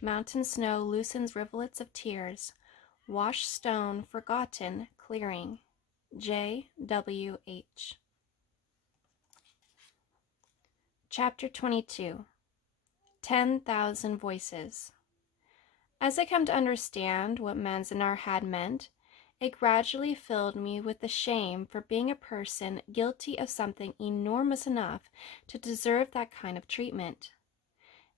Mountain snow loosens rivulets of tears. Wash stone forgotten clearing. J. W. H. Chapter 22. 10,000 Voices. As I come to understand what Manzanar had meant, it gradually filled me with the shame for being a person guilty of something enormous enough to deserve that kind of treatment.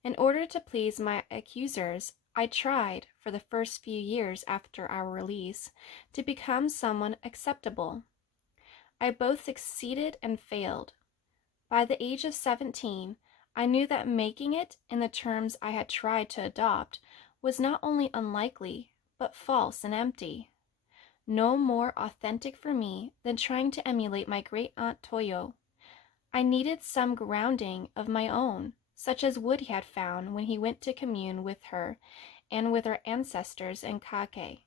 In order to please my accusers, I tried, for the first few years after our release, to become someone acceptable. I both succeeded and failed. By the age of 17, I knew that making it in the terms I had tried to adopt was not only unlikely, but false and empty. No more authentic for me than trying to emulate my great-aunt Toyo. I needed some grounding of my own, such as Woody had found when he went to commune with her and with our ancestors in Kake.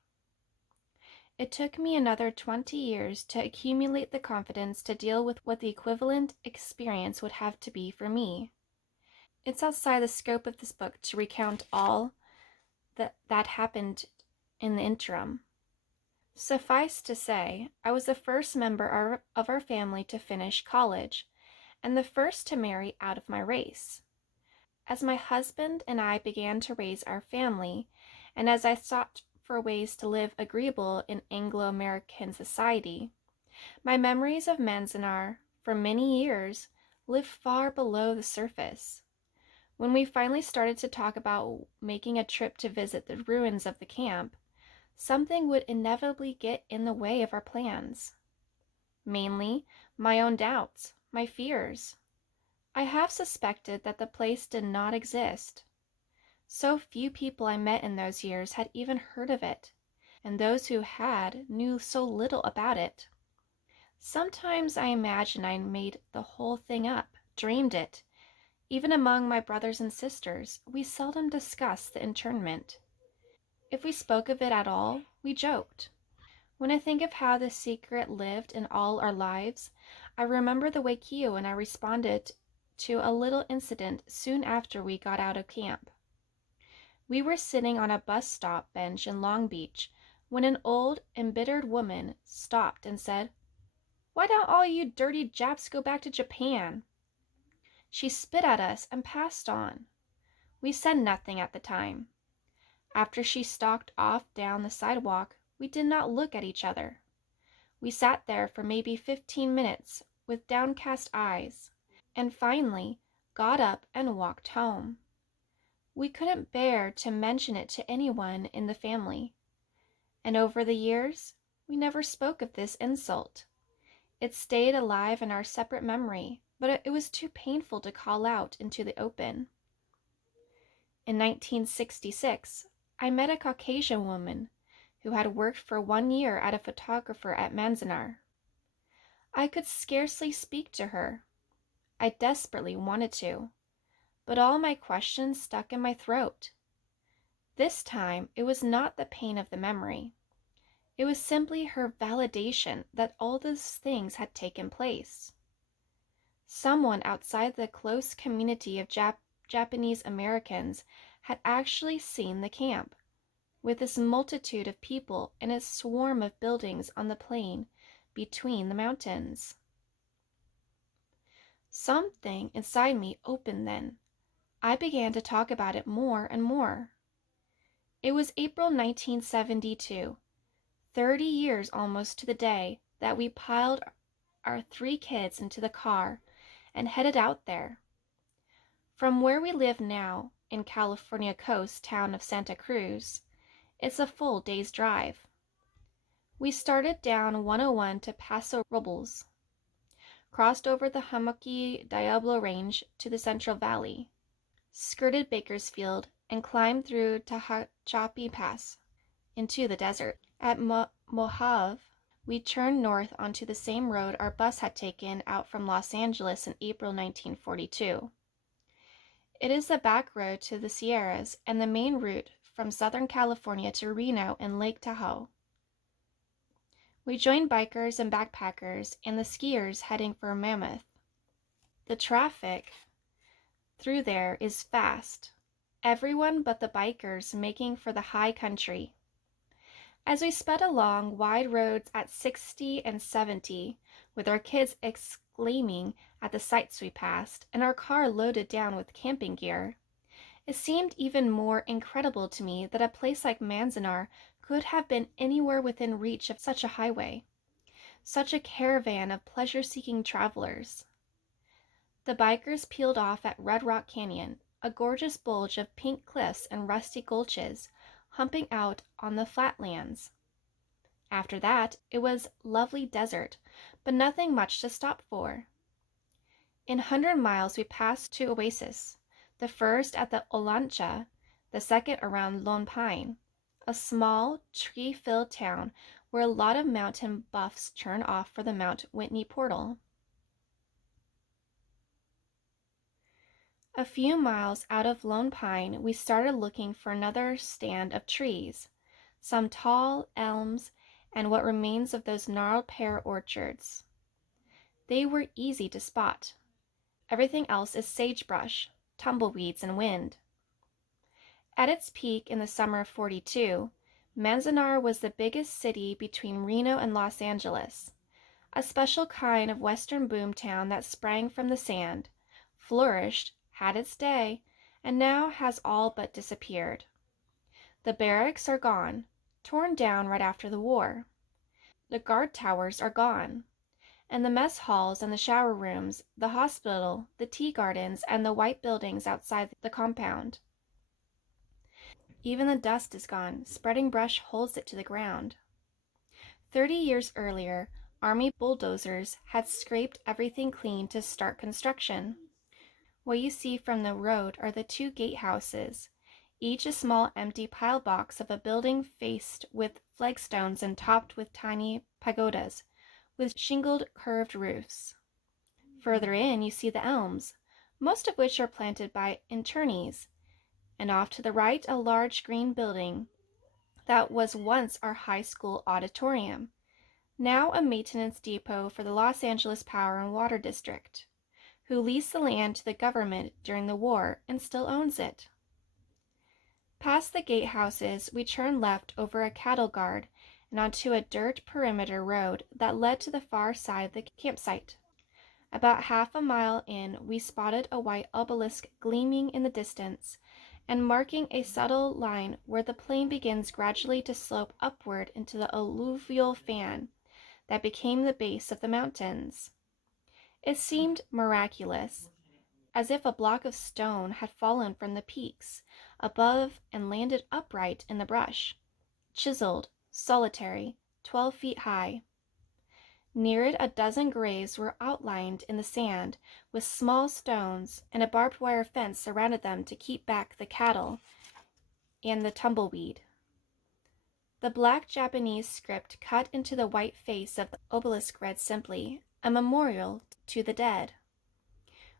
It took me another 20 years to accumulate the confidence to deal with what the equivalent experience would have to be for me. It's outside the scope of this book to recount all that happened in the interim. Suffice to say, I was the first member of our family to finish college, and the first to marry out of my race. As my husband and I began to raise our family, and as I sought for ways to live agreeable in Anglo-American society, my memories of Manzanar for many years lived far below the surface. When we finally started to talk about making a trip to visit the ruins of the camp, something would inevitably get in the way of our plans. Mainly, my own doubts, my fears. I have suspected that the place did not exist. So few people I met in those years had even heard of it, and those who had knew so little about it. Sometimes I imagine I made the whole thing up, dreamed it. Even among my brothers and sisters, we seldom discussed the internment. If we spoke of it at all, we joked. When I think of how the secret lived in all our lives, I remember the way Kyo and I responded to a little incident soon after we got out of camp. We were sitting on a bus stop bench in Long Beach when an old, embittered woman stopped and said, "Why don't all you dirty Japs go back to Japan?" She spit at us and passed on. We said nothing at the time. After she stalked off down the sidewalk, we did not look at each other. We sat there for maybe 15 minutes with downcast eyes, and finally got up and walked home. We couldn't bear to mention it to anyone in the family, and over the years, we never spoke of this insult. It stayed alive in our separate memory, but it was too painful to call out into the open. In 1966, I met a Caucasian woman who had worked for 1 year as a photographer at Manzanar. I could scarcely speak to her. I desperately wanted to, but all my questions stuck in my throat. This time, it was not the pain of the memory. It was simply her validation that all those things had taken place. Someone outside the close community of Japanese Americans had actually seen the camp, with its multitude of people and its swarm of buildings on the plain between the mountains. Something inside me opened then. I began to talk about it more and more. It was April 1972, 30 years almost to the day, that we piled our 3 kids into the car and headed out there. From where we live now, in California coast town of Santa Cruz, it's a full day's drive. We started down 101 to Paso Robles, crossed over the Hummocky Diablo Range to the Central Valley, skirted Bakersfield, and climbed through Tehachapi Pass into the desert. At Mojave, we turned north onto the same road our bus had taken out from Los Angeles in April 1942. It is the back road to the Sierras and the main route from Southern California to Reno and Lake Tahoe. We joined bikers and backpackers and the skiers heading for Mammoth. The traffic through there is fast, everyone but the bikers making for the high country. As we sped along wide roads at 60 and 70, with our kids exclaiming at the sights we passed and our car loaded down with camping gear, it seemed even more incredible to me that a place like Manzanar could have been anywhere within reach of such a highway, such a caravan of pleasure-seeking travelers. The bikers peeled off at Red Rock Canyon, a gorgeous bulge of pink cliffs and rusty gulches, humping out on the flatlands. After that, it was lovely desert, but nothing much to stop for. In 100 miles we passed two oases, the first at the Olancha, the second around Lone Pine, a small, tree-filled town where a lot of mountain buffs turn off for the Mount Whitney portal. A few miles out of Lone Pine, we started looking for another stand of trees, some tall elms and what remains of those gnarled pear orchards. They were easy to spot. Everything else is sagebrush, tumbleweeds, and wind. At its peak in the summer of '42, Manzanar was the biggest city between Reno and Los Angeles, a special kind of western boomtown that sprang from the sand, flourished, had its day, and now has all but disappeared. The barracks are gone, torn down right after the war. The guard towers are gone, and the mess halls and the shower rooms, the hospital, the tea gardens, and the white buildings outside the compound. Even the dust is gone, spreading brush holds it to the ground. 30 years earlier, Army bulldozers had scraped everything clean to start construction. What you see from the road are the two gatehouses, each a small empty pile box of a building faced with flagstones and topped with tiny pagodas, with shingled curved roofs. Further in you see the elms, most of which are planted by internees, and off to the right a large green building that was once our high school auditorium, now a maintenance depot for the Los Angeles Power and Water District, who leased the land to the government during the war and still owns it. Past the gatehouses, we turned left over a cattle guard and onto a dirt perimeter road that led to the far side of the campsite. About half a mile in, we spotted a white obelisk gleaming in the distance and marking a subtle line where the plain begins gradually to slope upward into the alluvial fan that became the base of the mountains. It seemed miraculous, as if a block of stone had fallen from the peaks above and landed upright in the brush, chiseled, solitary, 12 feet high. Near it a dozen graves were outlined in the sand with small stones, and a barbed wire fence surrounded them to keep back the cattle and the tumbleweed. The black Japanese script cut into the white face of the obelisk read simply, "A memorial to the dead."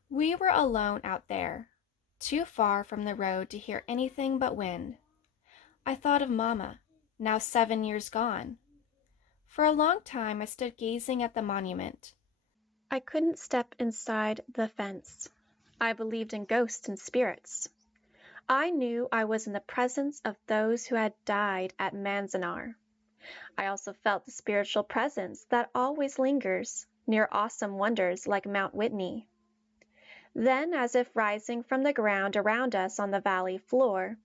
We were alone out there, too far from the road to hear anything but wind. I thought of Mama, now 7 years gone. For a long time I stood gazing at the monument. I couldn't step inside the fence. I believed in ghosts and spirits. I knew I was in the presence of those who had died at Manzanar. I also felt the spiritual presence that always lingers near awesome wonders like Mount Whitney. Then, as if rising from the ground around us on the valley floor,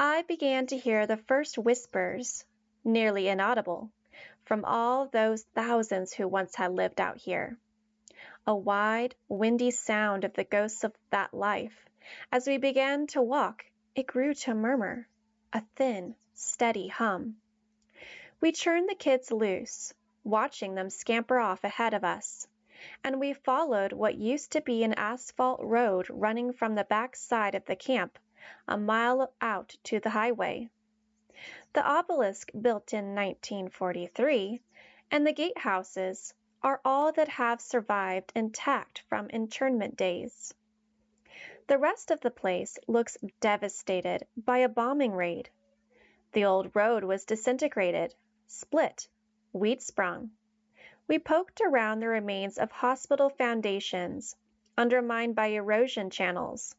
I began to hear the first whispers, nearly inaudible, from all those thousands who once had lived out here. A wide, windy sound of the ghosts of that life. As we began to walk, it grew to a murmur, a thin, steady hum. We turned the kids loose, watching them scamper off ahead of us, and we followed what used to be an asphalt road running from the back side of the camp, a mile out to the highway. The obelisk, built in 1943, and the gatehouses are all that have survived intact from internment days. The rest of the place looks devastated by a bombing raid. The old road was disintegrated, split, weed-sprung. We poked around the remains of hospital foundations, undermined by erosion channels.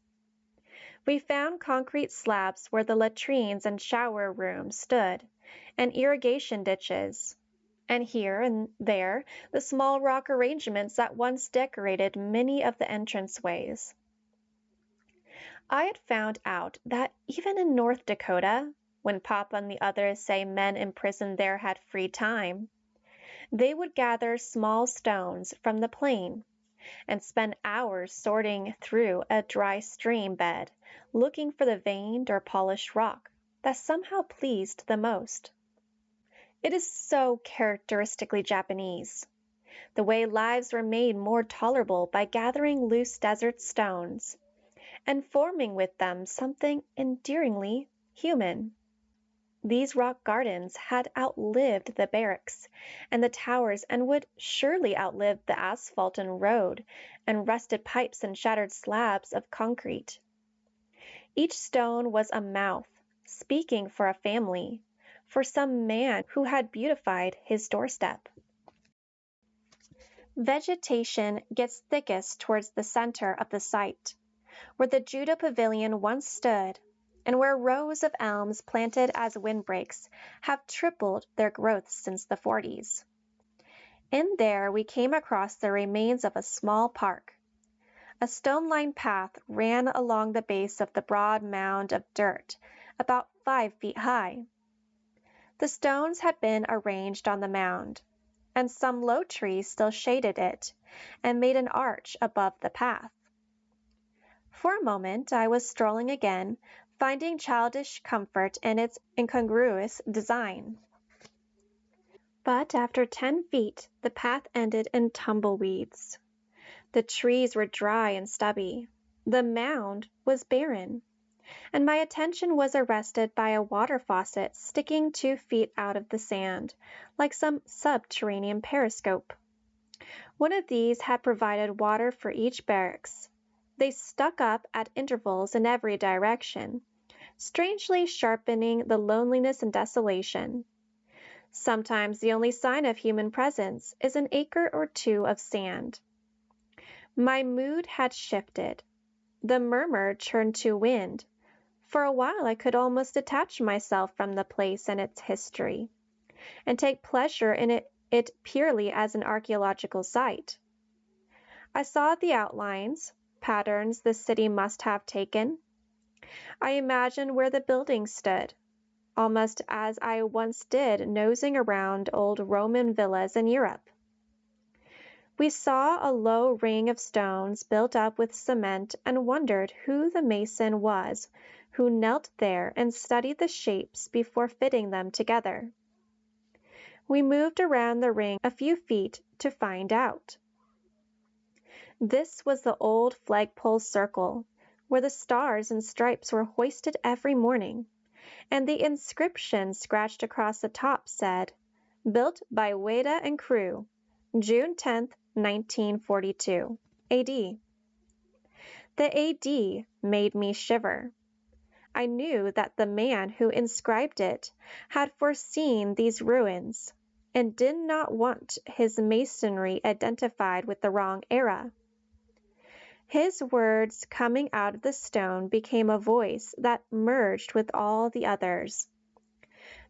We found concrete slabs where the latrines and shower rooms stood, and irrigation ditches, and here and there the small rock arrangements that once decorated many of the entranceways. I had found out that even in North Dakota, when Papa and the others say men imprisoned there had free time, they would gather small stones from the plain and spend hours sorting through a dry stream bed, looking for the veined or polished rock that somehow pleased the most. It is so characteristically Japanese, the way lives were made more tolerable by gathering loose desert stones and forming with them something endearingly human. These rock gardens had outlived the barracks and the towers and would surely outlive the asphalt and road and rusted pipes and shattered slabs of concrete. Each stone was a mouth, speaking for a family, for some man who had beautified his doorstep. Vegetation gets thickest towards the center of the site, where the Judo Pavilion once stood, and where rows of elms planted as windbreaks have tripled their growth since the 40s. In there we came across the remains of a small park. A stone-lined path ran along the base of the broad mound of dirt, about 5 feet high. The stones had been arranged on the mound, and some low trees still shaded it and made an arch above the path. For a moment I was strolling again, finding childish comfort in its incongruous design. But after 10 feet, the path ended in tumbleweeds. The trees were dry and stubby. The mound was barren, and my attention was arrested by a water faucet sticking 2 feet out of the sand, like some subterranean periscope. One of these had provided water for each barracks. They stuck up at intervals in every direction, strangely sharpening the loneliness and desolation. Sometimes the only sign of human presence is an acre or two of sand. My mood had shifted. The murmur turned to wind. For a while I could almost detach myself from the place and its history, and take pleasure in it purely as an archaeological site. I saw the outlines, patterns the city must have taken. I imagined where the buildings stood, almost as I once did nosing around old Roman villas in Europe. We saw a low ring of stones built up with cement and wondered who the mason was who knelt there and studied the shapes before fitting them together. We moved around the ring a few feet to find out. This was the old flagpole circle, where the stars and stripes were hoisted every morning, and the inscription scratched across the top said, "Built by Ueda and crew, June 10th, 1942, AD." The AD made me shiver. I knew that the man who inscribed it had foreseen these ruins and did not want his masonry identified with the wrong era. His words coming out of the stone became a voice that merged with all the others.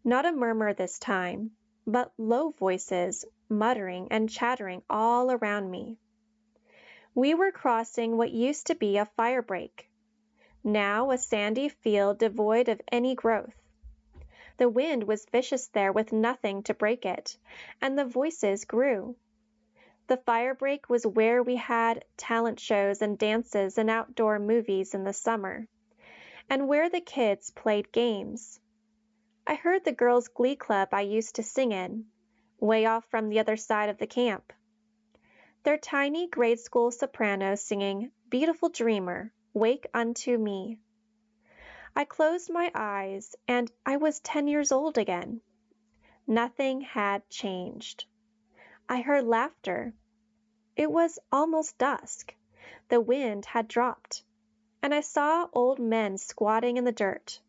Not a murmur this time, but low voices muttering and chattering all around me. We were crossing what used to be a fire break, now a sandy field devoid of any growth. The wind was vicious there with nothing to break it, and the voices grew. The fire break was where we had talent shows and dances and outdoor movies in the summer, and where the kids played games. I heard the girls' glee club I used to sing in, way off from the other side of the camp. Their tiny grade school sopranos singing, "Beautiful Dreamer, Wake Unto Me." I closed my eyes, and I was 10 years old again. Nothing had changed. I heard laughter. It was almost dusk. The wind had dropped, and I saw old men squatting in the dirt,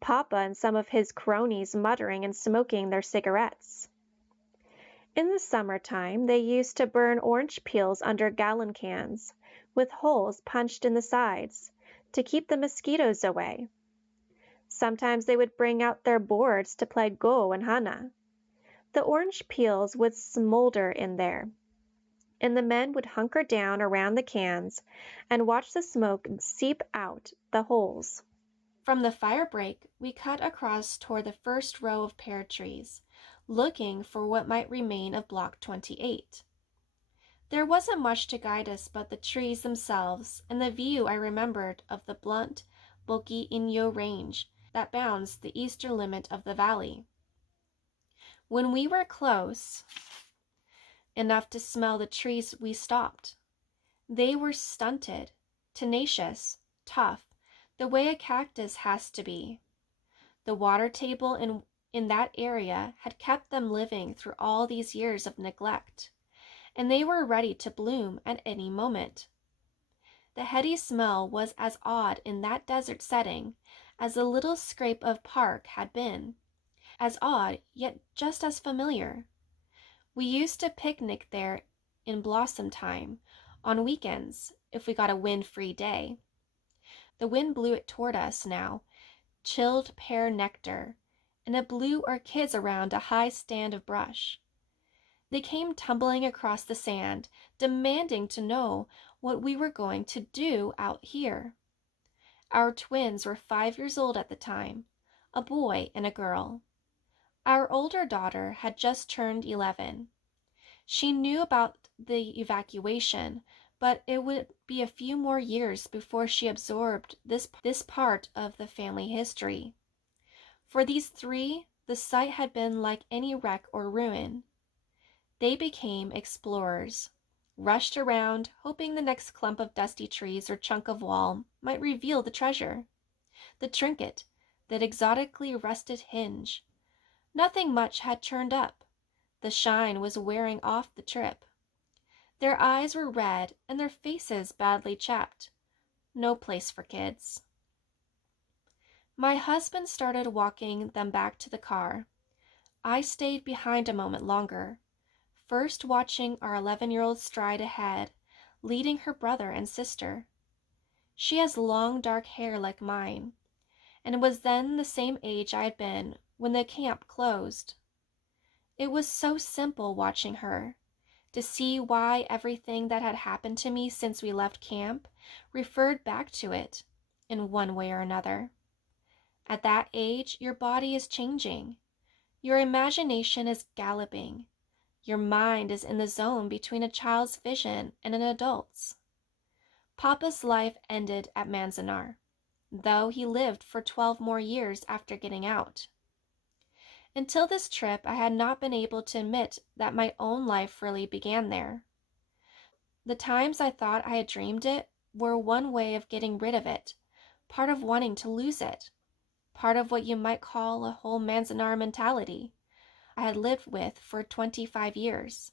Papa and some of his cronies muttering and smoking their cigarettes. In the summertime, they used to burn orange peels under gallon cans, with holes punched in the sides, to keep the mosquitoes away. Sometimes they would bring out their boards to play Go and Hana. The orange peels would smolder in there, and the men would hunker down around the cans and watch the smoke seep out the holes. From the fire break, we cut across toward the first row of pear trees, looking for what might remain of Block 28. There wasn't much to guide us but the trees themselves and the view I remembered of the blunt, bulky Inyo Range that bounds the eastern limit of the valley. When we were close enough to smell the trees, we stopped. They were stunted, tenacious, tough, the way a cactus has to be. The water table in that area had kept them living through all these years of neglect, and they were ready to bloom at any moment. The heady smell was as odd in that desert setting as the little scrape of park had been. As odd, yet just as familiar. We used to picnic there in blossom time, on weekends, if we got a wind-free day. The wind blew it toward us now, chilled pear nectar, and it blew our kids around a high stand of brush. They came tumbling across the sand, demanding to know what we were going to do out here. Our twins were 5 years old at the time, a boy and a girl. Our older daughter had just turned 11. She knew about the evacuation, but it would be a few more years before she absorbed this part of the family history. For these three, the site had been like any wreck or ruin. They became explorers, rushed around, hoping the next clump of dusty trees or chunk of wall might reveal the treasure, the trinket, that exotically rusted hinge. Nothing much had turned up. The shine was wearing off the trip. Their eyes were red and their faces badly chapped. No place for kids. My husband started walking them back to the car. I stayed behind a moment longer, first watching our 11-year-old stride ahead, leading her brother and sister. She has long dark hair like mine, and was then the same age I had been when the camp closed. It was so simple watching her, to see why everything that had happened to me since we left camp referred back to it, in one way or another. At that age, your body is changing. Your imagination is galloping. Your mind is in the zone between a child's vision and an adult's. Papa's life ended at Manzanar, though he lived for 12 more years after getting out. Until this trip, I had not been able to admit that my own life really began there. The times I thought I had dreamed it were one way of getting rid of it, part of wanting to lose it, part of what you might call a whole Manzanar mentality I had lived with for 25 years.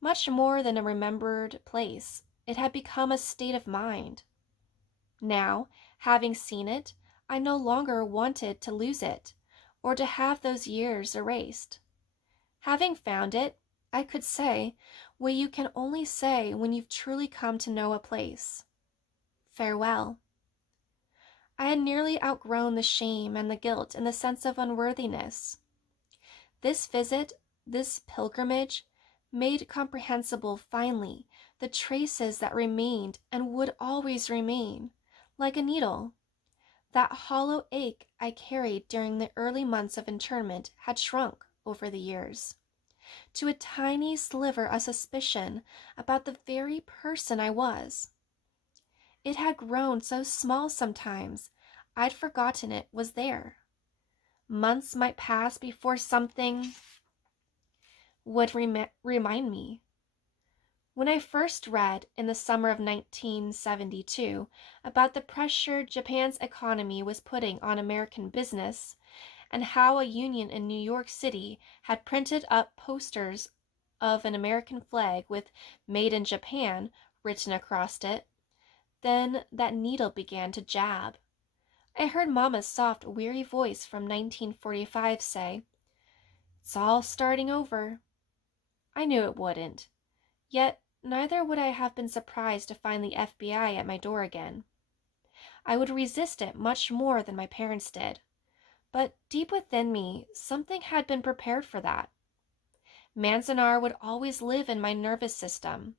Much more than a remembered place, it had become a state of mind. Now, having seen it, I no longer wanted to lose it, or to have those years erased. Having found it, I could say what you can only say when you've truly come to know a place. Farewell. I had nearly outgrown the shame and the guilt and the sense of unworthiness. This visit, this pilgrimage, made comprehensible finally the traces that remained and would always remain, like a needle. That hollow ache I carried during the early months of internment had shrunk over the years to a tiny sliver of suspicion about the very person I was. It had grown so small sometimes, I'd forgotten it was there. Months might pass before something would remind me. When I first read in the summer of 1972 about the pressure Japan's economy was putting on American business, and how a union in New York City had printed up posters of an American flag with "Made in Japan" written across it, then that needle began to jab. I heard Mama's soft, weary voice from 1945 say, "It's all starting over." I knew it wouldn't. Yet neither would I have been surprised to find the FBI at my door again. I would resist it much more than my parents did. But deep within me, something had been prepared for that. Manzanar would always live in my nervous system,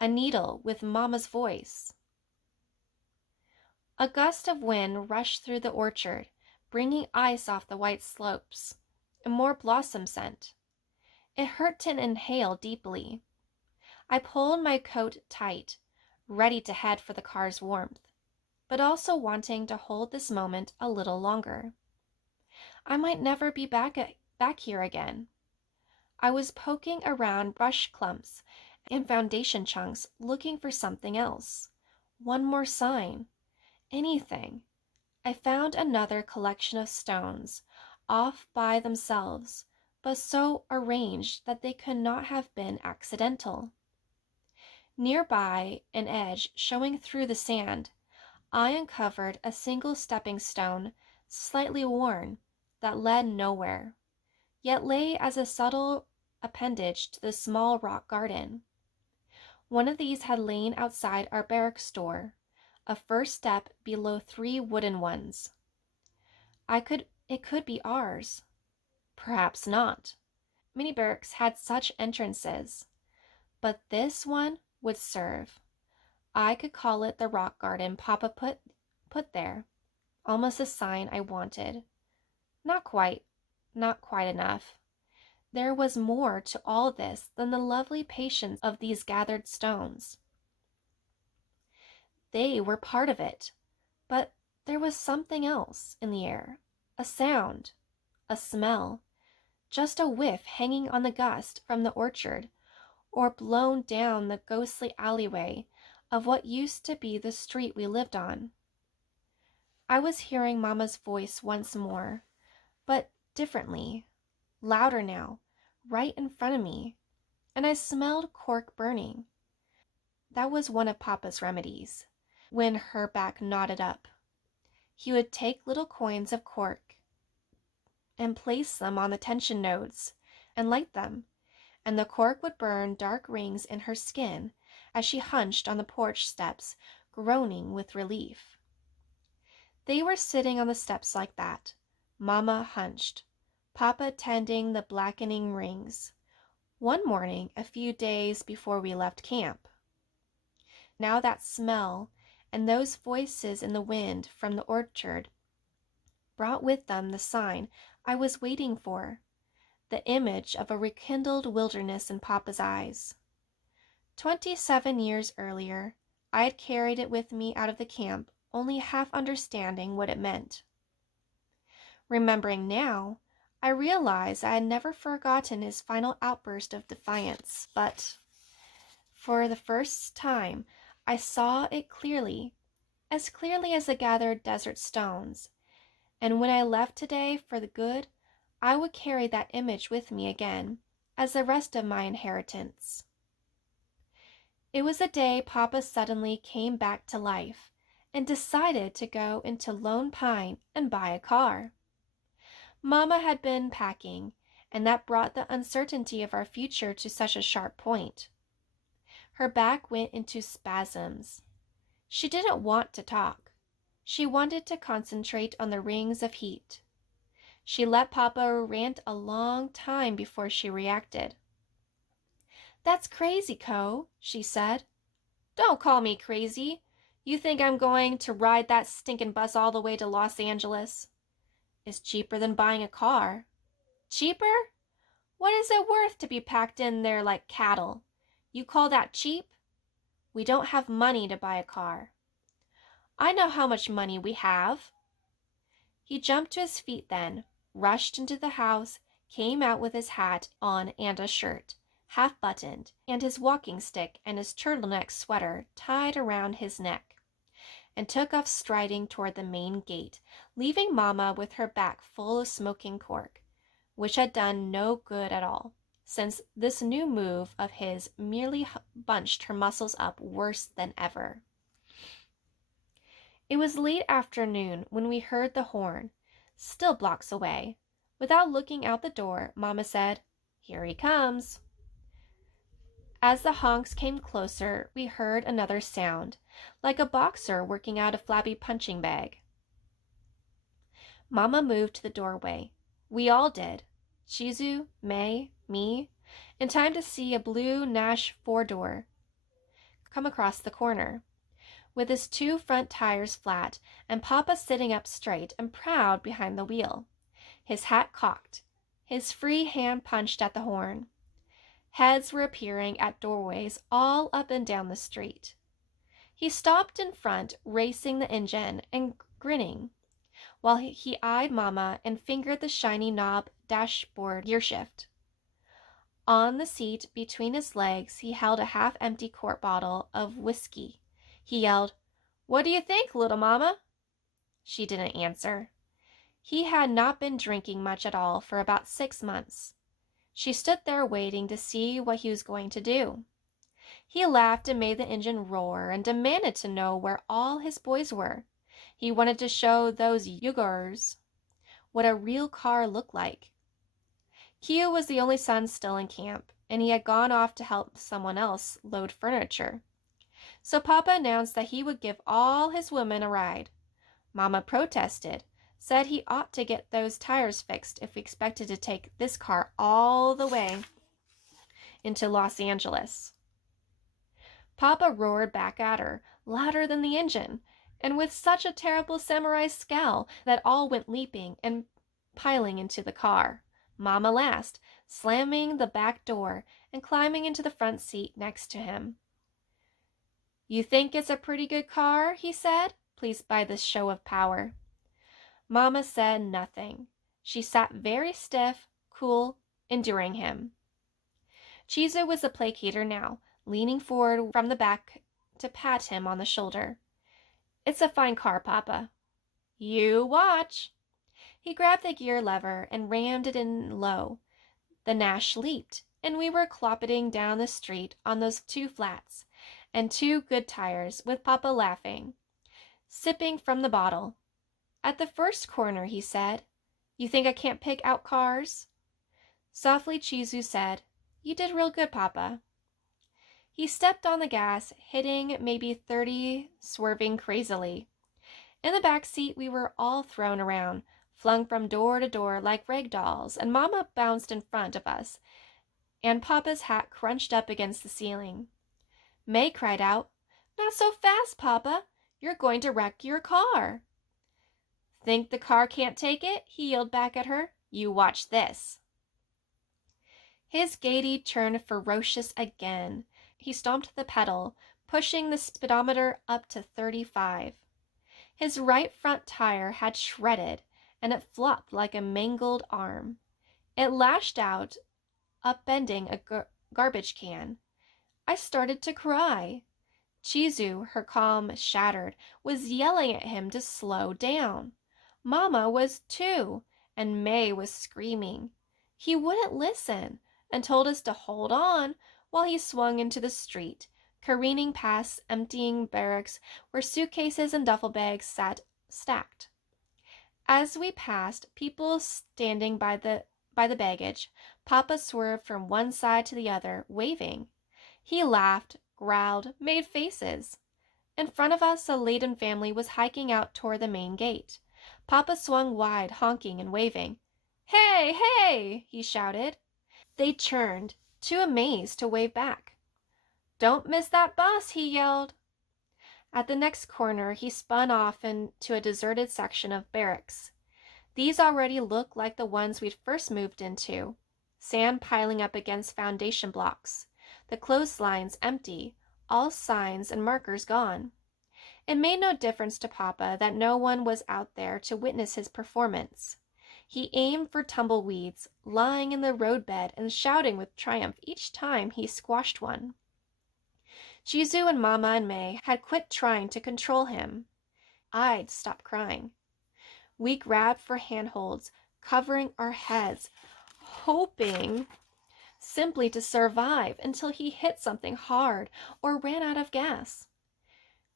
a needle with Mama's voice. A gust of wind rushed through the orchard, bringing ice off the white slopes, and more blossom scent. It hurt to inhale deeply. I pulled my coat tight, ready to head for the car's warmth, but also wanting to hold this moment a little longer. I might never be back here again. I was poking around brush clumps and foundation chunks looking for something else. One more sign. Anything. I found another collection of stones, off by themselves, but so arranged that they could not have been accidental. Nearby, an edge showing through the sand, I uncovered a single stepping stone, slightly worn, that led nowhere, yet lay as a subtle appendage to the small rock garden. One of these had lain outside our barracks door, a first step below 3 wooden ones. It could be ours. Perhaps not. Many barracks had such entrances, but this one would serve. I could call it the rock garden Papa put there, almost a sign I wanted. Not quite enough. There was more to all this than the lovely patience of these gathered stones. They were part of it, but there was something else in the air, a sound, a smell, just a whiff hanging on the gust from the orchard, or blown down the ghostly alleyway of what used to be the street we lived on. I was hearing Mama's voice once more, but differently, louder now, right in front of me, and I smelled cork burning. That was one of Papa's remedies. When her back knotted up, he would take little coins of cork and place them on the tension nodes and light them, and the cork would burn dark rings in her skin as she hunched on the porch steps, groaning with relief. They were sitting on the steps like that, Mama hunched, Papa tending the blackening rings, one morning a few days before we left camp. Now that smell and those voices in the wind from the orchard brought with them the sign I was waiting for, the image of a rekindled wilderness in Papa's eyes. 27 years earlier, I had carried it with me out of the camp, only half understanding what it meant. Remembering now, I realized I had never forgotten his final outburst of defiance, but for the first time I saw it clearly as the gathered desert stones, and when I left today for the good, I would carry that image with me again as the rest of my inheritance. It was the day Papa suddenly came back to life and decided to go into Lone Pine and buy a car. Mama had been packing, and that brought the uncertainty of our future to such a sharp point. Her back went into spasms. She didn't want to talk. She wanted to concentrate on the rings of heat. She let Papa rant a long time before she reacted. "That's crazy, Co," she said. "Don't call me crazy. You think I'm going to ride that stinking bus all the way to Los Angeles? It's cheaper than buying a car." "Cheaper? What is it worth to be packed in there like cattle? You call that cheap? We don't have money to buy a car." "I know how much money we have." He jumped to his feet then, rushed into the house, came out with his hat on and a shirt, half buttoned, and his walking stick and his turtleneck sweater tied around his neck, and took off striding toward the main gate, leaving Mama with her back full of smoking cork, which had done no good at all, since this new move of his merely bunched her muscles up worse than ever. It was late afternoon when we heard the horn, still blocks away. Without looking out the door, Mama said, "Here he comes." As the honks came closer, we heard another sound, like a boxer working out a flabby punching bag. Mama moved to the doorway. We all did. Chizu, May, me, in time to see a blue Nash four-door come across the corner, with his two front tires flat and Papa sitting up straight and proud behind the wheel, his hat cocked, his free hand punched at the horn. Heads were appearing at doorways all up and down the street. He stopped in front, racing the engine and grinning, while he eyed Mama and fingered the shiny knob dashboard gearshift. On the seat between his legs, he held a half-empty quart bottle of whiskey. He yelled, "What do you think, little Mama?" She didn't answer. He had not been drinking much at all for about 6 months. She stood there waiting to see what he was going to do. He laughed and made the engine roar and demanded to know where all his boys were. He wanted to show those yougars what a real car looked like. Kyu was the only son still in camp, and he had gone off to help someone else load furniture. So Papa announced that he would give all his women a ride. Mama protested, said he ought to get those tires fixed if we expected to take this car all the way into Los Angeles. Papa roared back at her, louder than the engine, and with such a terrible samurai scowl that all went leaping and piling into the car. Mama last, slamming the back door and climbing into the front seat next to him. "You think it's a pretty good car?" he said, pleased by this show of power. Mama said nothing. She sat very stiff, cool, enduring him. Chizu was a placater now, leaning forward from the back to pat him on the shoulder. "It's a fine car, Papa." "You watch." He grabbed the gear lever and rammed it in low. The Nash leaped, and we were cloppeting down the street on those two flats and two good tires, with Papa laughing, sipping from the bottle. "At the first corner," he said. "You think I can't pick out cars?" Softly Chizu said, "You did real good, Papa." He stepped on the gas, hitting maybe 30, swerving crazily. In the back seat, we were all thrown around, flung from door to door like rag dolls, and Mama bounced in front of us, and Papa's hat crunched up against the ceiling. May cried out, "Not so fast, Papa! You're going to wreck your car." "Think the car can't take it?" he yelled back at her. "You watch this." His gaiety turned ferocious again. He stomped the pedal, pushing the speedometer up to 35. His right front tire had shredded, and it flopped like a mangled arm. It lashed out, upending a garbage can. I started to cry. Chizu, her calm shattered, was yelling at him to slow down. Mama was too, and May was screaming. He wouldn't listen and told us to hold on while he swung into the street, careening past emptying barracks where suitcases and duffel bags sat stacked. As we passed people standing by the baggage, Papa swerved from one side to the other, waving. He laughed, growled, made faces. In front of us, a laden family was hiking out toward the main gate. Papa swung wide, honking and waving. "Hey, hey!" he shouted. They turned, too amazed to wave back. "Don't miss that bus!" he yelled. At the next corner, he spun off into a deserted section of barracks. These already looked like the ones we'd first moved into, sand piling up against foundation blocks, the clotheslines empty, all signs and markers gone. It made no difference to Papa that no one was out there to witness his performance. He aimed for tumbleweeds, lying in the roadbed and shouting with triumph each time he squashed one. Chizu and Mama and May had quit trying to control him. I'd stopped crying. We grabbed for handholds, covering our heads, hoping simply to survive until he hit something hard or ran out of gas.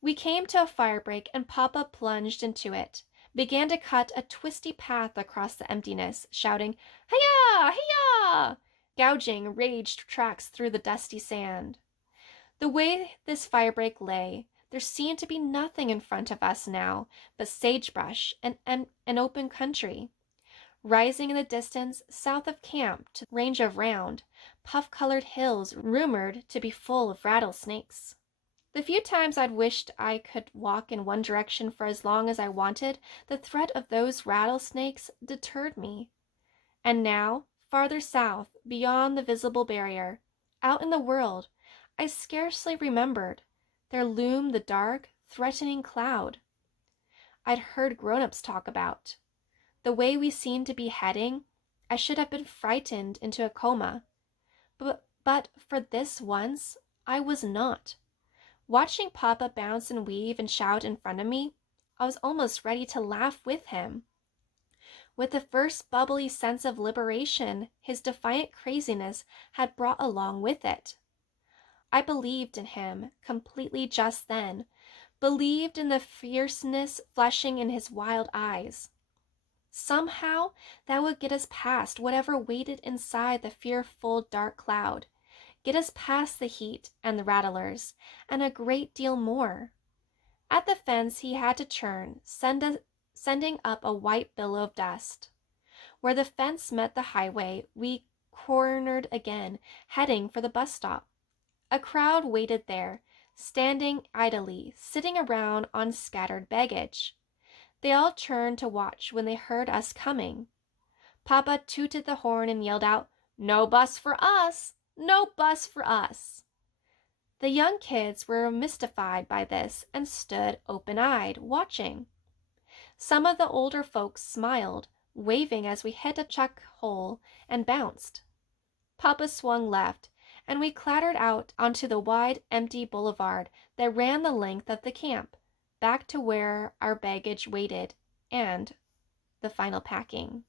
We came to a firebreak and Papa plunged into it, began to cut a twisty path across the emptiness, shouting, "Hiya! Hiya!" Gouging raged tracks through the dusty sand. The way this firebreak lay, there seemed to be nothing in front of us now but sagebrush and open country. Rising in the distance, south of camp to the range of round, puff-colored hills rumored to be full of rattlesnakes. The few times I'd wished I could walk in one direction for as long as I wanted, the threat of those rattlesnakes deterred me. And now, farther south, beyond the visible barrier, out in the world, I scarcely remembered, there loomed the dark, threatening cloud I'd heard grown-ups talk about. The way we seemed to be heading, I should have been frightened into a coma. But for this once, I was not. Watching Papa bounce and weave and shout in front of me, I was almost ready to laugh with him. With the first bubbly sense of liberation his defiant craziness had brought along with it. I believed in him completely just then, believed in the fierceness flashing in his wild eyes. Somehow that would get us past whatever waited inside the fearful dark cloud, get us past the heat and the rattlers, and a great deal more. At the fence he had to turn, sending up a white billow of dust. Where the fence met the highway, we cornered again, heading for the bus stop. A crowd waited there, standing idly, sitting around on scattered baggage. They all turned to watch when they heard us coming. Papa tooted the horn and yelled out, "No bus for us! No bus for us!" The young kids were mystified by this and stood open-eyed, watching. Some of the older folks smiled, waving as we hit a chuck hole and bounced. Papa swung left, and we clattered out onto the wide, empty boulevard that ran the length of the camp, back to where our baggage waited, and the final packing.